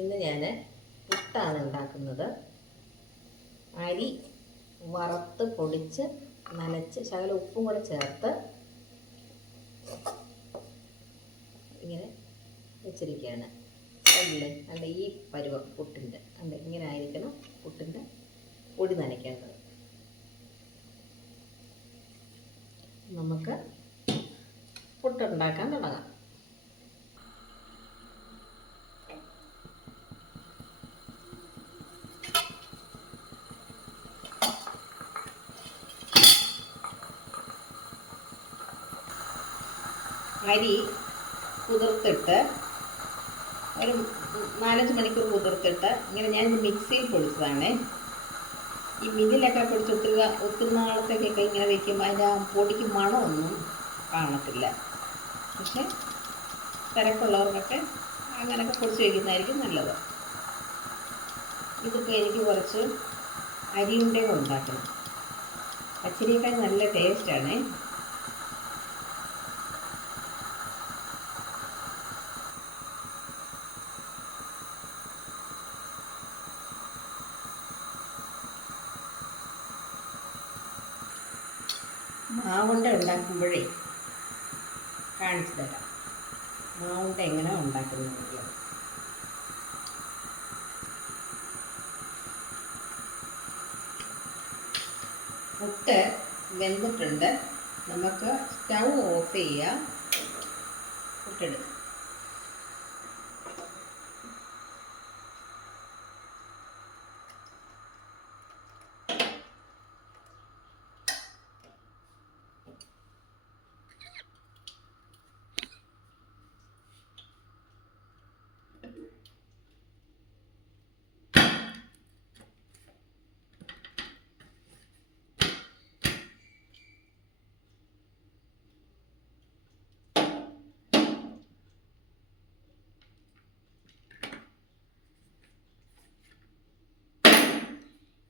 ഇന്ന് ഞാൻ പുട്ടാണ് ഉണ്ടാക്കുന്നത്. അരി വറുത്ത് പൊടിച്ച് നനച്ച് ശകലം ഉപ്പും കൂടെ ചേർത്ത് ഇങ്ങനെ വെച്ചിരിക്കുകയാണ്. കണ്ടില്ലേ, അല്ല ഈ പരുവം പുട്ടിൻ്റെ അല്ല ഇങ്ങനെ ആയിരിക്കണം പുട്ടിൻ്റെ പൊടി നനയ്ക്കേണ്ടത്. നമുക്ക് പുട്ടുണ്ടാക്കാൻ തുടങ്ങാം. അരി കുതിർത്തിട്ട് ഒരു 4-5 മണിക്കൂർ കുതിർത്തിട്ട് ഇങ്ങനെ ഞാനിത് മിക്സിയിൽ പൊടിച്ചതാണ്. ഈ മില്ലിലൊക്കെ പൊടിച്ച് ഒത്തിരി നാളത്തേക്കൊക്കെ ഇങ്ങനെ വയ്ക്കുമ്പോൾ അതിൻ്റെ ആ പൊടിക്ക് മണമൊന്നും കാണത്തില്ല. പക്ഷെ തിരക്കുള്ളവർക്കൊക്കെ അങ്ങനെയൊക്കെ പൊടിച്ച് വയ്ക്കുന്നതായിരിക്കും നല്ലത്. ഇതിപ്പോൾ എനിക്ക് കുറച്ച് അരിയുണ്ട ഉണ്ടാക്കണം. പച്ചരിയേക്കാൾ നല്ല ടേസ്റ്റാണ്. മാവുണ്ട ഉണ്ടാക്കുമ്പോഴേ കാണിച്ചു തരാം. മാവുണ്ട എങ്ങനെ ഉണ്ടാക്കുന്നത്. പുട്ട് വെന്തിട്ടുണ്ട്. നമുക്ക് സ്റ്റൗ ഓഫ് ചെയ്യുക. പുട്ടെടുക്കാം.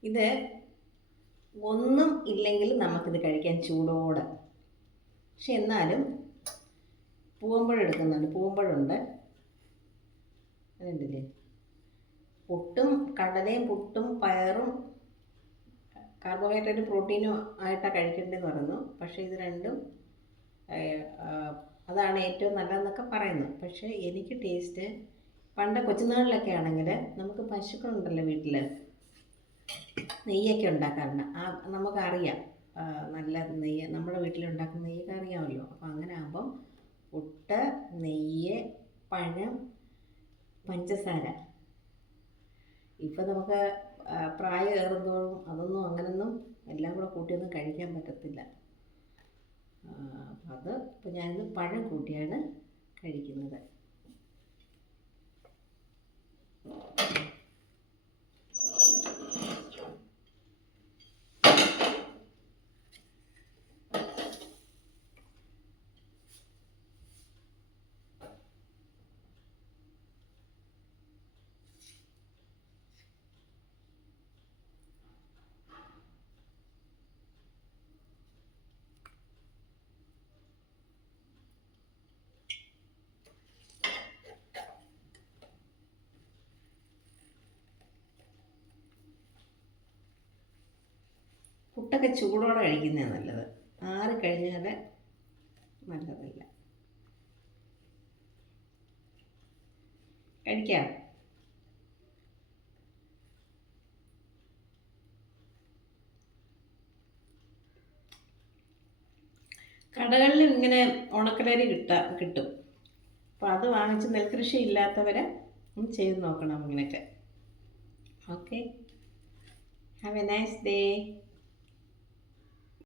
ഇത് ഒന്നും ഇല്ലെങ്കിൽ നമുക്കിത് കഴിക്കാൻ ചൂടോടെ. പക്ഷെ എന്നാലും പൂവമ്പഴം എടുക്കുന്നുണ്ട്. പൂവമ്പഴമുണ്ട്. അതുണ്ടല്ലേ, പുട്ടും കടലയും പുട്ടും പയറും കാർബോഹൈഡ്രേറ്റ് പ്രോട്ടീനും ആയിട്ടാണ് കഴിക്കേണ്ടതെന്ന് പറയുന്നു. പക്ഷേ ഇത് രണ്ടും അതാണ് ഏറ്റവും നല്ലതെന്നൊക്കെ പറയുന്നു. പക്ഷേ എനിക്ക് ടേസ്റ്റ് പണ്ട് കൊച്ചുനാളിലൊക്കെ ആണെങ്കിൽ നമുക്ക് പശുക്കളുണ്ടല്ലോ വീട്ടിൽ, നെയ്യൊക്കെ ഉണ്ടാക്കാറുണ്ട്. നമുക്കറിയാം നല്ല നെയ്യ് നമ്മുടെ വീട്ടിലുണ്ടാക്കുന്ന നെയ്യൊക്കെ അറിയാമല്ലോ. അപ്പോൾ അങ്ങനെ ആകുമ്പം പുട്ട്, നെയ്യ്, പഴം, പഞ്ചസാര. ഇപ്പം നമുക്ക് പ്രായം ഏറുന്തോറും അതൊന്നും അങ്ങനൊന്നും എല്ലാം കൂടെ കൂട്ടിയൊന്നും കഴിക്കാൻ പറ്റത്തില്ല. അത് ഇപ്പം ഞാനിന്ന് പഴം കൂട്ടിയാണ് കഴിക്കുന്നത്. പുട്ടൊക്കെ ചൂടോടെ കഴിക്കുന്നതാണ് നല്ലത്. ആറിക്കഴിഞ്ഞാൽ നല്ലതല്ല. കഴിക്കാം. കടകളിൽ ഇങ്ങനെ ഉണക്കലരി കിട്ടും. അപ്പോൾ അത് വാങ്ങിച്ച് നെൽകൃഷി ഇല്ലാത്തവരെ ചെയ്ത് നോക്കണം ഇങ്ങനെയൊക്കെ. Okay, have A nice day.